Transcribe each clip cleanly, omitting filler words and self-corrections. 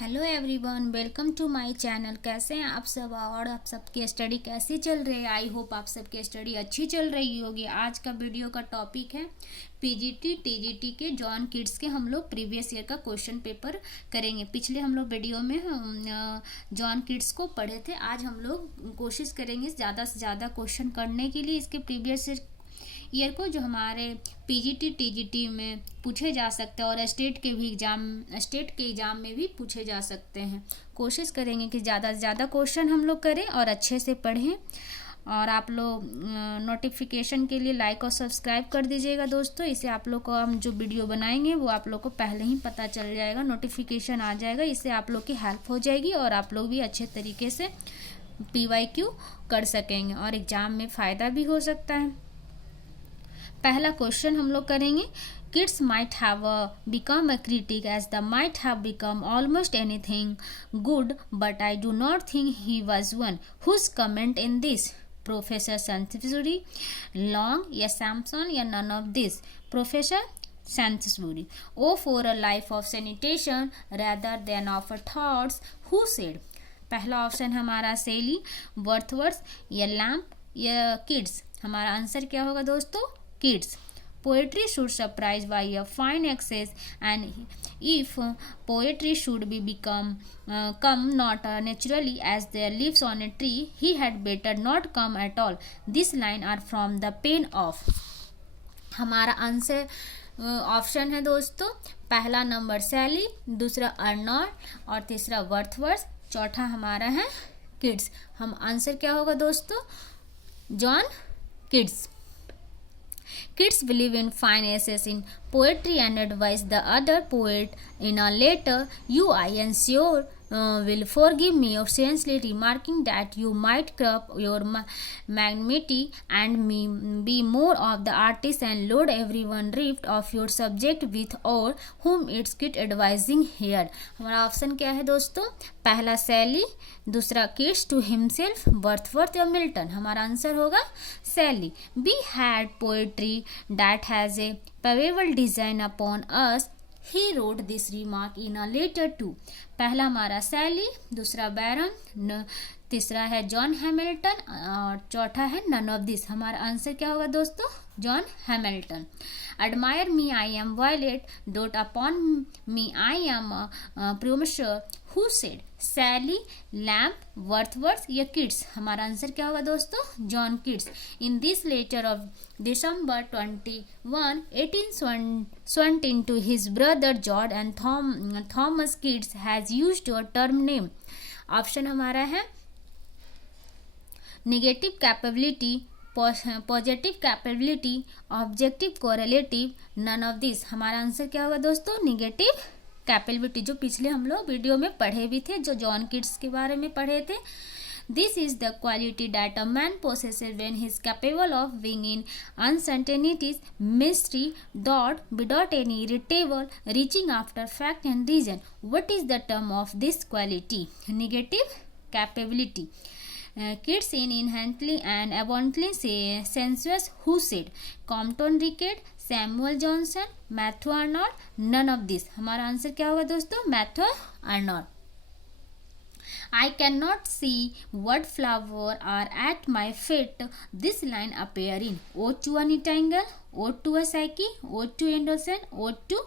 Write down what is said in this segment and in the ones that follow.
Hello everyone, welcome to my channel. कैसे हैं आप सब और आप सबकी स्टडी कैसी चल रही है। आई होप आप सबकी स्टडी अच्छी चल रही होगी। आज का वीडियो का टॉपिक है पीजीटी टीजीटी के जॉन किड्स के हम लोग प्रीवियस ईयर का क्वेश्चन पेपर करेंगे। पिछले हम लोग वीडियो में जॉन किड्स को पढ़े थे। आज हम लोग कोशिश करेंगे ज़्यादा से ज़्यादा क्वेश्चन करने के लिए इसके प्रीवियस ईयर को, जो हमारे पीजीटी टीजीटी में पूछे जा सकते हैं और स्टेट के एग्ज़ाम में भी पूछे जा सकते हैं। कोशिश करेंगे कि ज़्यादा से ज़्यादा क्वेश्चन हम लोग करें और अच्छे से पढ़ें। और आप लोग नोटिफिकेशन के लिए लाइक और सब्सक्राइब कर दीजिएगा दोस्तों। इससे आप लोग को हम जो वीडियो बनाएंगे वो आप लोग को पहले ही पता चल जाएगा, नोटिफिकेशन आ जाएगा। इससे आप लोग की हेल्प हो जाएगी और आप लोग भी अच्छे तरीके से PYQ कर सकेंगे और एग्ज़ाम में फ़ायदा भी हो सकता है। पहला क्वेश्चन हम लोग करेंगे, Keats might have become a critic as the might have become almost anything good, but I do not think he was one whose comment in this. Professor Saintsbury, Long या सैमसन या none of this. Professor Saintsbury, O for a life of sensation rather than of a thoughts, who said. पहला option हमारा Shelley, वर्थवर्थ या lamp या Keats. हमारा answer क्या होगा दोस्तों? Kids. Poetry should surprise by a fine excess, and if poetry should be come not naturally as their leaves on a tree, he had better not come at all. This line are from the pen of. हमारा answer option है दोस्तों, पहला number सैली, दूसरा Arnold और तीसरा वर्थवर्थ, चौथा हमारा है किड्स। हम आंसर क्या होगा दोस्तों? John kids. Kids believe in fine essays in poetry and advise the other poet in a letter. I am sure will forgive me obscenely remarking that you might crop your magnanimity and be more of the artist and load everyone rift of your subject with or whom it's kid advising here. हमारा option क्या है दोस्तों? पहला सैली, दूसरा kids to himself, वर्थवर्थ या Milton. हमारा answer होगा सैली। We had poetry that has a palpable design upon us. He wrote this remark in a letter to. पहला हमारा सैली, दूसरा बैरन, तीसरा है जॉन हैमिल्टन और चौथा है नन ऑफ दिस। हमारा आंसर क्या होगा दोस्तों? John Hamilton. Admire me, I am violet. Dote upon me, I am a promisor. Who said? Shelley, Lamb, Wordsworth या किड्स। हमारा आंसर क्या होगा दोस्तों? John Keats. In this letter of December 21, 1817 to his brother George and Thomas Kids has used a term name. Option हमारा है negative capability, positive capability, objective correlative, none of this. हमारा answer क्या होगा दोस्तों? Negative capability, जो पिछले हम लोग वीडियो में पढ़े भी थे, जो जॉन किड्स के बारे में पढ़े थे। This is the quality that a man possesses when he is capable of being in uncertainties, mystery, doubt, without any irritable, reaching after fact and reason. What is the term of this quality? Negative capability. Kids in inherently and abundantly sensuous. Who said? Compton Rickett, Samuel Johnson, Matthew Arnold, none of this. हमारा answer क्या होगा दोस्तों? Matthew Arnold. I cannot see what flower are at my feet. This line appear in Ode to a Nightingale, Ode to a Psyche, Ode to Anderson, Ode to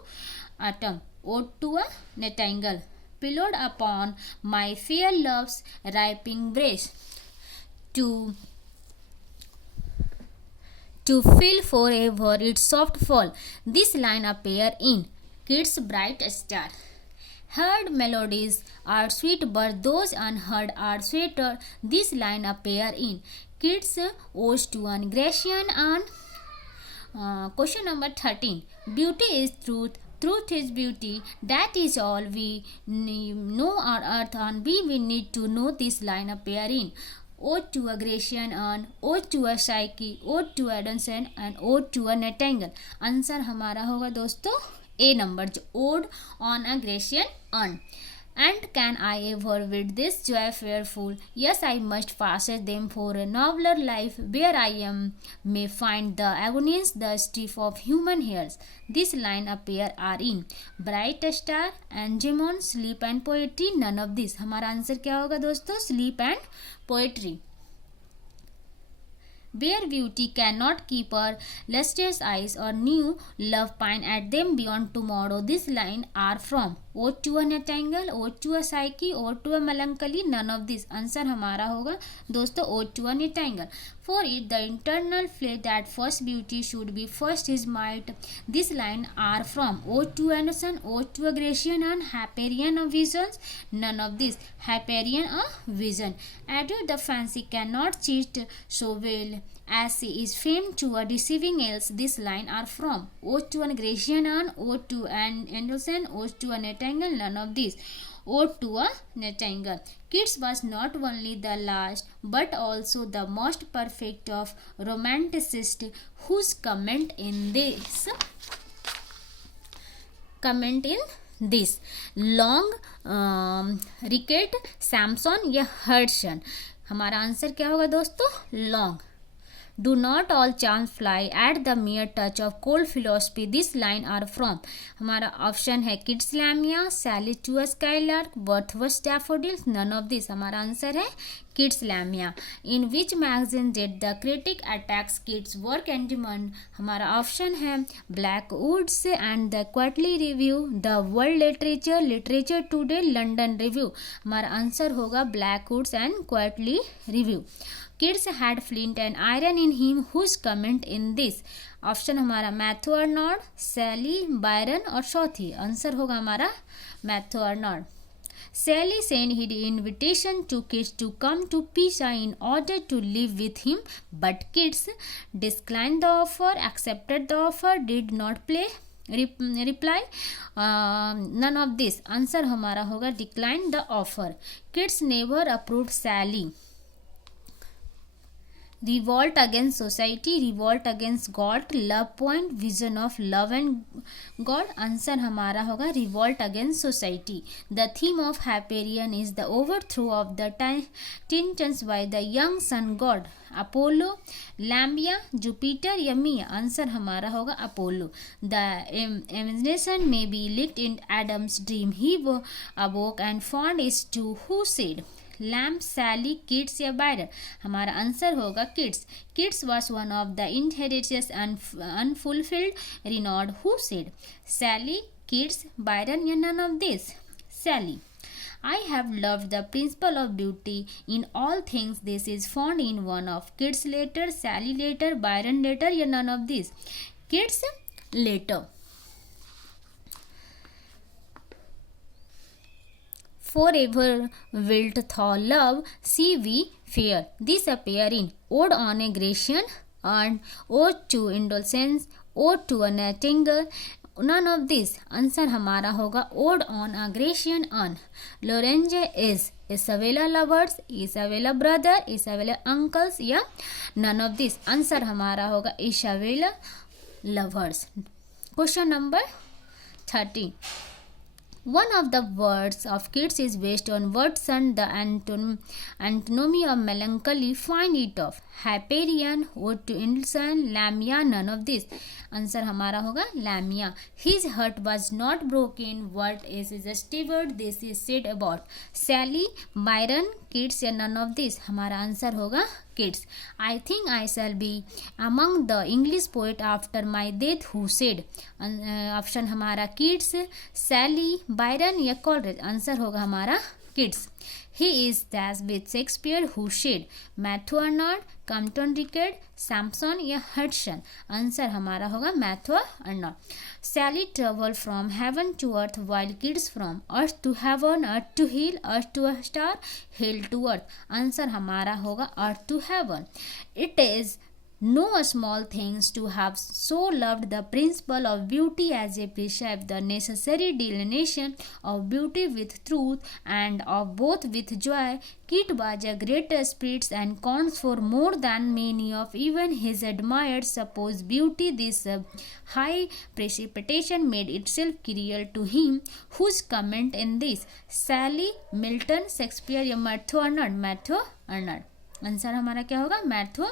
Autumn, Ode to a Nightingale. Pillowed upon my fair love's ripening breast, to feel forever its soft fall. This line appear in Kids' Bright Star. Heard melodies are sweet, but those unheard are sweeter. This line appear in Kids' Ode to an Grecian and question number 13. Beauty is truth. Truth is beauty. That is all we know on earth, and we need to know. This line appear in Ode to a Grecian urn, Ode to a Psyche, Ode to Anderson and Ode to a Nightingale. Answer हमारा होगा दोस्तों ए number, जो Ode on a Grecian urn. And can I ever with this joy fearful? Yes, I must pass them for a nobler life, where I am may find the agonies, the strife of human hairs. This line appear are in Bright Star, Angemon, Sleep and Poetry. None of this. हमारा answer क्या होगा दोस्तों? Sleep and Poetry. Where beauty cannot keep her lustrous eyes, or new love pine at them beyond tomorrow. This line are from Ode to a Nightingale, Ode to a Psyche, Ode to a Melancholy. None of this. Answer हमारा होगा दोस्तों Ode to a Nightingale. For it the internal flame that first beauty should be first his might. This line are from Ode to Anderson, Ode to a Grecian and Hyperion of Visions. None of this. Hyperion of Vision. Adieu, the fancy cannot cheat so well as she is famed to a deceiving else. This line are from Ode to a Grecian and Ode to an Anderson, Ode to a Nightingale. None of these. Ode to a Nightingale. Keats was not only the last but also the most perfect of romanticists, whose comment in this long Ricket, Samson या हर्षण. हमारा answer क्या होगा दोस्तों? Long. Do not all charms fly at the mere touch of cold philosophy. This line are from हमारा option है Keats Lamia, Shelley to a skylark, Wordsworth daffodils. None of this. हमारा answer है Keats Lamia. In which magazine did the critic attacks Keats work and demand. हमारा option है Blackwood's and the Quarterly Review, the World Literature Today, London Review. हमारा answer होगा Blackwood's and Quarterly Review. Keats had flint and iron in him, whose comment in this. Option हमारा Matthew अर्नॉड, सैली, Byron और चौथी. Answer होगा हमारा Matthew Arnold. Sally sent his invitation to Keats to come to Pisa in order to live with him, but Keats declined the offer, accepted the offer, did not reply. None of this. Answer हमारा होगा declined the offer. Keats never approved Sally. Revolt against society, revolt against God, love point, vision of love and God. Answer हमारा होगा revolt against society. The theme of Hyperion is the overthrow of the Titans by the young sun god Apollo, Lambia, Jupiter या Mia. Answer हमारा होगा Apollo. The imagination may be linked in Adam's dream. He awoke and found is to who said Lamb, Shelley, Keats या Byron. हमारा answer होगा Keats. Keats was one of the inheritance unfulfilled renown who said. Shelley, Keats, Byron या none of this. Shelley. I have loved the principle of beauty in all things. This is found in one of Keats' later, Sally later, Byron later या none of these. Keats later. Forever wilt thou love, see we fear. This appear in Ode on a Grecian and Ode to Indolence, Ode to a Nightingale. None of this. Answer हमारा होगा Ode on a Grecian urn. Lorenzo is Isabella lovers, Isabella brother, Isabella uncles या none of this. Answer हमारा होगा Isabella lovers. Question number 13. One of the words of Keats is based on Watson, the antinomy of melancholy. Find it of Hyperion, Ode to Indolence, Lamia. None of this. Answer हमारा होगा Lamia. His heart was not broken. What is steward? This is said about Sally, Byron, Keats या none of this. हमारा answer होगा Keats. I think I shall be among the English poet after my death who said. Option हमारा Keats, Sally, Byron या Coleridge. Answer होगा हमारा Keats. He is that with Shakespeare who said. Matthew Arnold, Compton Rickett, Sampson या Hudson. Answer हमारा होगा Matthew Arnold. Sally traveled from heaven to earth, while Keats from earth to heaven, earth to hill, earth to a star, hill to earth. Answer हमारा होगा earth to heaven. It is No small things to have so loved the principle of beauty as a precept, the necessary delineation of beauty with truth and of both with joy. Kit was a great spirit and counts for more than many of even his admired supposed beauty. This high precipitation made itself clear to him, whose comment in this Sally, Milton, Shakespeare या Matthew Arnold answer हमारा क्या होगा Matthew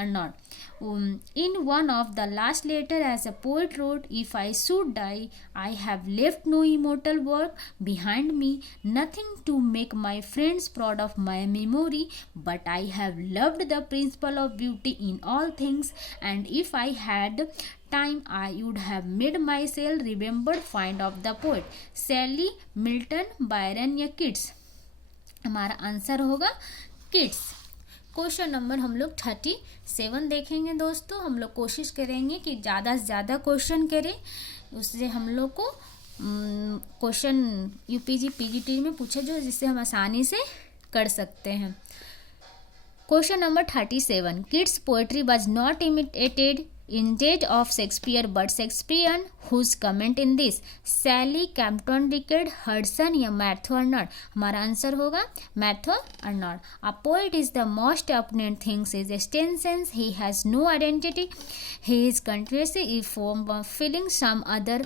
Arnold in one of the last letter as a poet wrote if I should die I have left no immortal work behind me nothing to make my friends proud of my memory but I have loved the principle of beauty in all things and if I had time I would have made myself remembered find of the poet Shelley, Milton, Byron या Keats हमारा answer होगा kids. Question number हम लोग 37 देखेंगे दोस्तों। हम लोग कोशिश करेंगे कि ज़्यादा से ज़्यादा क्वेश्चन करें, उससे हम लोग को क्वेश्चन यूपीजी पीजीटी में पूछे जो जिससे हम आसानी से कर सकते हैं। Question number 37 kids poetry was not imitated in date of Shakespeare but Shakespearean whose comment in this Sally, Campton, Dickens, Hudson या मैथ्यू अर्नल्ड हमारा आंसर होगा Matthew Arnold. A poet is the most opponent things is extensions, he has no identity, he is continuously a form of feeling some other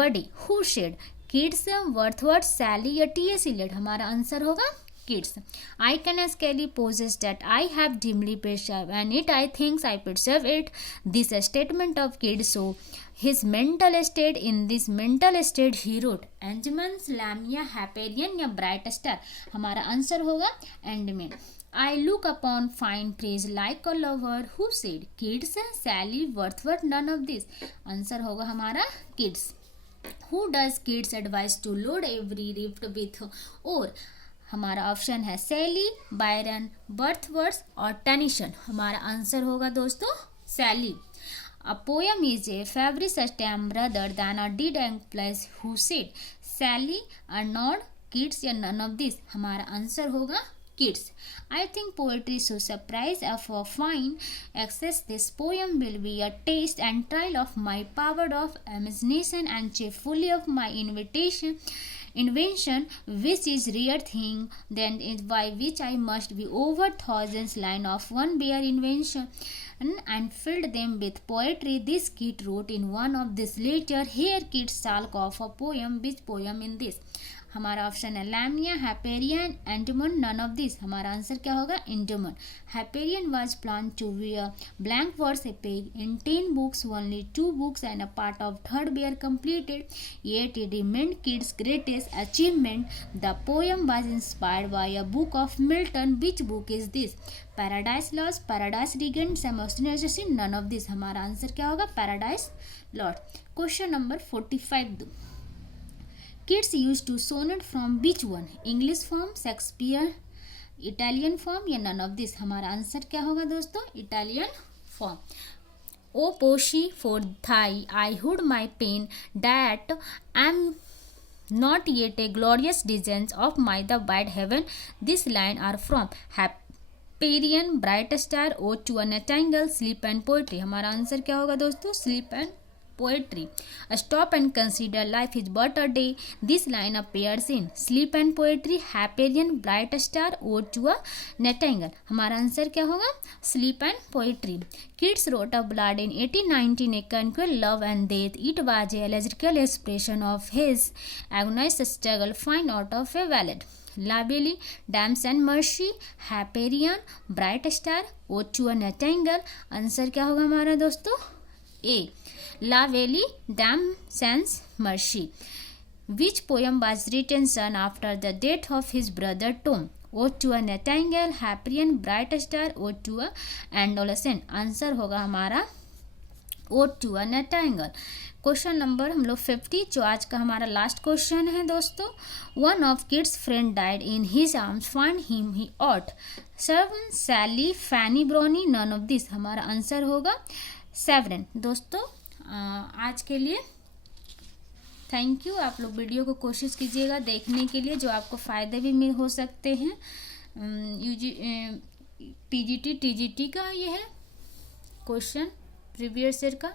body who said kids Wordsworth, Sally या T.S. Eliot हमारा answer होगा kids. I can scarcely possess that I have dimly perceived, and it I think I perceive it. This statement of kids so his mental state. In this mental state he wrote Andaman's Lamia, Hyperion या Bright Star हमारा answer होगा Andaman. I look upon fine praise like a lover who said kids, Sally, Wordsworth, none of this answer होगा हमारा kids. Who does kids advise to load every rift with or हमारा option है सैली, Byron, बर्थवर्थ और Tennyson हमारा answer होगा दोस्तों Shelley. A poem is a favourite stem brother than a did employs who said Shelley, Arnold, Keats या none of this हमारा answer होगा Keats. I think poetry so surprise of a fine access this poem will be a taste and trial of my power of imagination and cheerfully of my invention which is rare thing then is by which I must be over thousands line of one bare invention and filled them with poetry. This kid wrote in one of this later here kids talk of a poem which poem in this हमारा option है Lamia, Hyperion, Endymion, none of this हमारा answer क्या होगा Endymion. Hyperion was plan to be a blank verse epic in 10 books only 2 books and a part of third were completed yet it remained kids greatest achievement. The poem was inspired by a book of Milton. Which book is this? Paradise Lost, Paradise Regained, Samson Assassin, none of this हमारा answer क्या होगा Paradise Lost। Question number 45 Kids used to sonnet from which one? English form, Shakespeare, Italian form या none of this हमारा answer क्या होगा दोस्तों Italian form। O Poshi for thigh I hold my pain that am not yet a glorious designs of my the wide heaven. This line are from Hyperion, Bright Star, Ode to a Nightingale, Sleep and Poetry हमारा answer क्या होगा दोस्तों Sleep and Poetry. Stop and consider life is but a day. This line appears in Sleep and Poetry, Hyperion, Bright Star, Ode to a Nightingale हमारा answer क्या होगा Sleep and Poetry. Keats wrote a ballad in 1819 a conquest love and death. It was a elegiacal expression of his agonized struggle fine out of a ballad. Labelli, Dams and Mercy, Hyperion, Bright Star, Ode to a Nightingale answer क्या होगा हमारा दोस्तों A. La Valley, Dam Sans Mercy. Which poem was written soon after the death of his brother Tom? Ode to a Nightingale, Hyperion, Bright Star, Ode to a Adolescent answer होगा हमारा Ode to a Nightingale। Question number हम लोग 50 जो आज का हमारा last question है दोस्तों। One of Keats friend died in his arms find him he ought Severn Shelley Fanny Brawne none of this हमारा आंसर होगा सेवरन। दोस्तों आज के लिए थैंक यू। आप लोग वीडियो को कोशिश कीजिएगा देखने के लिए जो आपको फ़ायदे भी मिल हो सकते हैं। पीजीटी टीजीटी का ये है क्वेश्चन प्रीवियस ईयर का